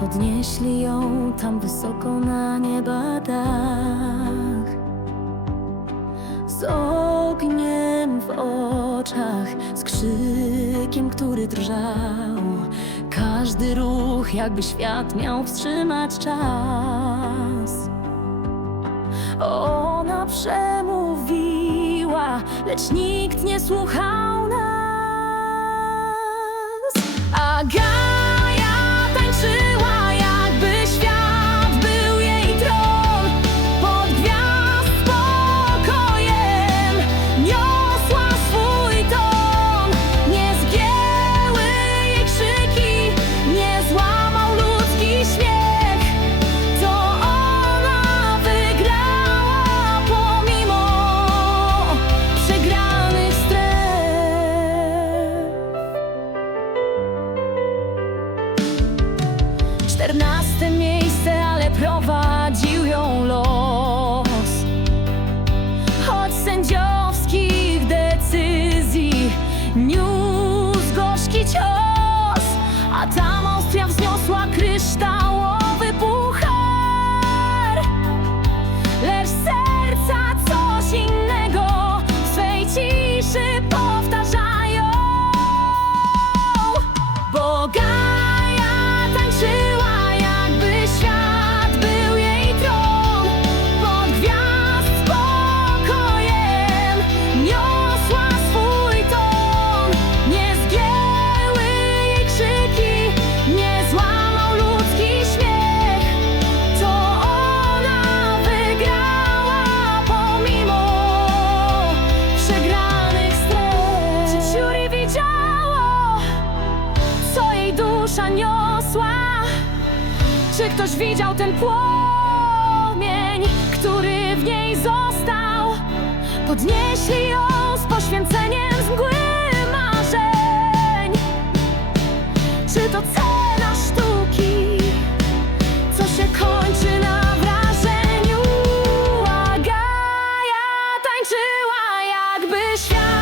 Podnieśli ją tam wysoko na nieba dach Z ogniem w oczach, z krzykiem, który drżał. Każdy ruch, jakby świat miał wstrzymać czas. Ona przemówiła, lecz nikt nie słuchał Czternaste miejsce, ale prowadził ją los. Choć sędziowskich decyzji niósł gorzki cios A tam Austria wzniosła kryształowy dusza niosła. Czy ktoś widział ten płomień, który w niej został? Podnieśli ją z poświęceniem z mgły marzeń. Czy to cena sztuki, co się kończy na wrażeniu? A Gaja tańczyła, jakby świat